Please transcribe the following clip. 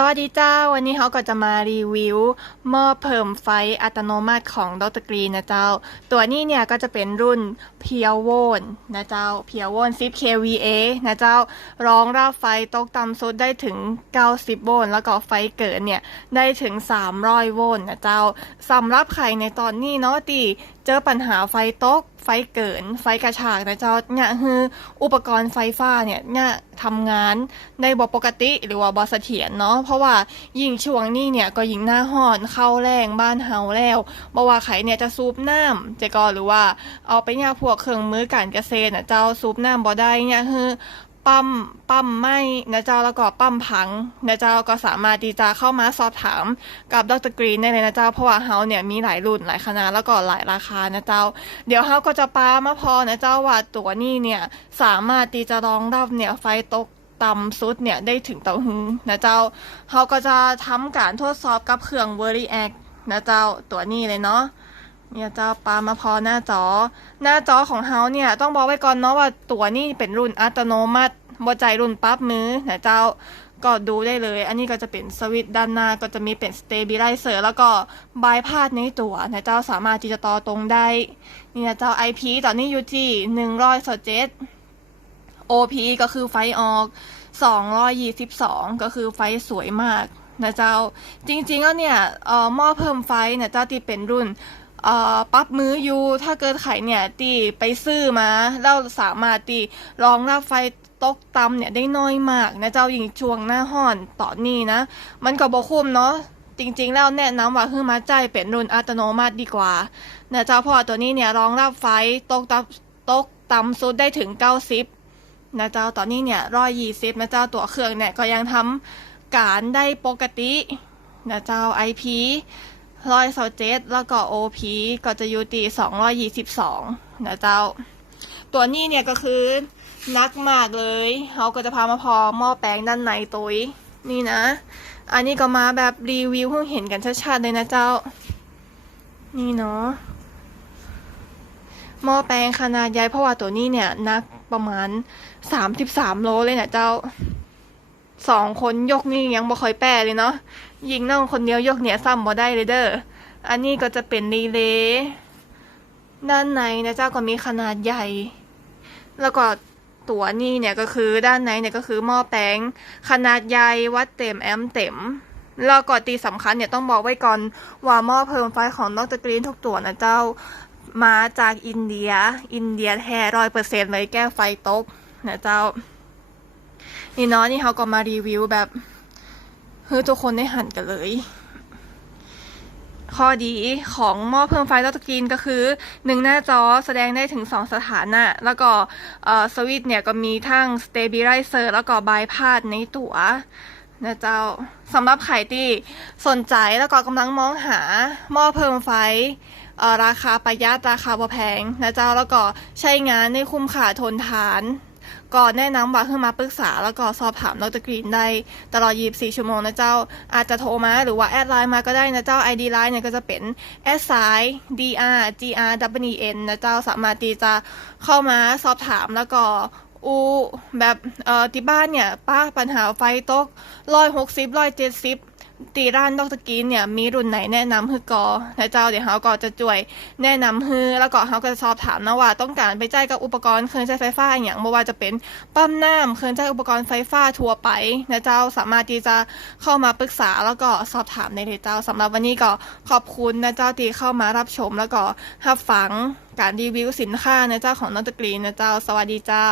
สวัสดีเจ้า วันนี้เขาก็จะมารีวิวหม้อเพิ่มไฟอัตโนมัติของดรกรีนะเจ้า ตัวนี้เนี่ยก็จะเป็นรุ่นเพียวโวนนะเจ้าเพียวโวน10 kVA นะเจ้ารองรับไฟตกต่ำสุดได้ถึง 90 โวลต์แล้วก็ไฟเกินเนี่ยได้ถึง 300 โวลต์นะเจ้าสำหรับใครในตอนนี้เนาะตี เจอปัญหาไฟตก ไฟเกิน ไฟกระชากนะเจ้าเนี่ยคืออุปกรณ์ไฟฟ้าเนี่ยเนี่ยทำงานในบ่ปกติหรือว่าบ่เสถียรเนาะเพราะว่ายิ่งช่วงนี้เนี่ยก็ยิ่งหน้าห้อนเข้าแรงบ้านเฮาแล้วบ่ว่าไขเนี่ยจะซูบน้ำจะก็หรือว่าเอาไปเนี่ยพวกเครื่องมือการเกษตรนะเจ้าซูบน้ำบ่ได้เนี่ยคือ ปั๊มปั๊มไหมนะเจ้าแล้วก็ปั๊มพังนะเจ้าก็สามารถที่จะเข้ามาสอบถามกับดรกรีนได้เลยนะเจ้าเพราะว่าเฮาเนี่ยมีหลายรุ่นหลายขนาดแล้วก็หลายราคานะเจ้า เดี๋ยวเฮาก็จะปามาพอนะเจ้าว่าตัวนี้เนี่ยสามารถที่จะรองรับเนี่ยไฟตกต่ำสุดเนี่ยได้ถึงเตาหูนะเจ้าเฮาก็จะทำการทดสอบกับเครื่อง v e r i a c นะเจ้าตัวนี้เลยเนาะ เนี่ยเจ้าปามาพอหน้าจอ หน้าจอของเฮาเนี่ยต้องบอกไว้ก่อนเนาะว่าตัวนี้เป็นรุ่นอัตโนมัติบ่ใจรุ่นปั๊บมือนะเจ้าก็ดูได้เลย อันนี้ก็จะเป็นสวิตช์ด้านหน้าก็จะมีเป็นสเตเบลไลเซอร์แล้วก็บายพาดในตัวนะเจ้าสามารถที่จะต่อตรงได้นี่นะเจ้า IP ตอนนี้อยู่ที่หนึ่งร้อยสเจ็ด OP ก็คือไฟออก 222 ก็คือไฟสวยมากนะเจ้า จริงๆแล้วเนี่ยเอ่อหม้อเพิ่มไฟนี่ยเจ้าที่เป็นรุ่น เอ่อปรั๊บมืออยู่ถ้าเกิดไขเนี่ยตีไปซื้อมาเราสามารถตีรองรับไฟตกต่ำเนี่ยได้น้อยมากนะเจ้ายิงช่วงหน้าห้อนต่อนนี้นะ มันก็บ่คุ้มเนาะจริงๆ แล้วแนะนำว่าคือมาใจเป็นรุ่นอัตโนมัติดีกว่านะเจ้าเพราะว่าตัวนี้เนี่ยรองรับไฟตกต่ำตกต่ำสุดได้ถึง 90นะเจ้าตอนนี้เนี่ยร้อยยี่สิบนะเจ้าตัวเครื่องเนี่ยก็ยังทำการได้ปกตินะเจ้า IP ร้อยสเจ็ดแล้วก็ OP ก็จะอยู่ที่สองร้อยยี่สิบสองนะเจ้า ตัวนี้เนี่ยก็คือนักมากเลยเขาก็จะพามาพอหม้อแปลงด้านในตุยนี่นะ อันนี้ก็มาแบบรีวิวเพิ่งเห็นกันชัดๆเลยนะเจ้า นี่เนาะหม้อแปลงขนาดใหญ่เพราะว่าตัวนี้เนี่ยนักประมาณสามสิบสามโลเลยนะเจ้า สองคนยกนี่ยังบ่ค่อยแปรเลยเนาะยิงน้องคนเดียวยกเนี่ยซ้ำบ่ได้เลยเด้ออันนี้ก็จะเป็นรีเลย์ด้านในนะเจ้าก็มีขนาดใหญ่ แล้วก็ตัวนี้เนี่ยก็คือด้านในเนี่ยก็คือหม้อแปลงขนาดใหญ่วัดเต็มแอมป์เต็มแล้วก็ตีสำคัญเนี่ยต้องบอกไว้ก่อนว่าหม้อเพิ่มไฟของนอกจากกรีนทุกตัวนะเจ้ามาจากอินเดีย อินเดียแท้ร้อยเปอร์เซ็นเลยแก้ไฟตกนะเจ้า นี่เนาะนี่เขาก็มารีวิวแบบเฮ้ยทุกคนได้หันกันเลย ข้อดีของหม้อเพิ่มไฟลอตกินก็คือหนึ่งหน้าจอแสดงได้ถึงสองสถานะ แล้วก็สวิตช์เนี่ยก็มีทั้ง stabilizer แล้วก็บายพาดในตัวนะเจ้าสำหรับใครที่สนใจแล้วก็กำลังมองหาหม้อเพิ่มไฟราคาประหยัดราคาบ่แพงนะเจ้าแล้วก็ใช้งานได้คุ้มค่าทนทาน ก็แนะนำว่าขึ้นมาปรึกษาแล้วก็สอบถามดรกรีนได้ตลอด 24 ชั่วโมงนะเจ้า อาจจะโทรมาหรือว่าแอดไลน์มาก็ได้นะเจ้า ID ไลน์เนี่ยก็จะเป็น s i dr gr w n นะเจ้าสามารถที่จะเข้ามาสอบถามแล้วก็อูแบบเอ่อที่บ้านเนี่ยป้าปัญหาไฟตกร้อยหกสิบร้อยเจ็ดสิบ ตีร้านดอกตะกีนเนี่ยมีรุ่นไหนแนะนำฮือกอนะเจ้าเดี๋ยวเขาก็จะจ่วยแนะนำฮือแล้วก็เขาก็จะสอบถามนะว่าต้องการไปจ่ากับอุปกรณ์เครื่องใช้ไฟฟ้าอย่างไม่ว่าจะเป็นปั๊มน้ำเครื่องใช้อุปกรณ์ไฟฟ้าทั่วไปนะเจ้าสามารถที่จะเข้ามาปรึกษาแล้วก็สอบถามในเลยเจ้าสำหรับวันนี้ก็ขอบคุณนะเจ้าที่เข้ามารับชมแล้วก็รับฟังการรีวิวสินค้านะเจ้าของนอตะกรีนนะเจ้า สวัสดีเจ้า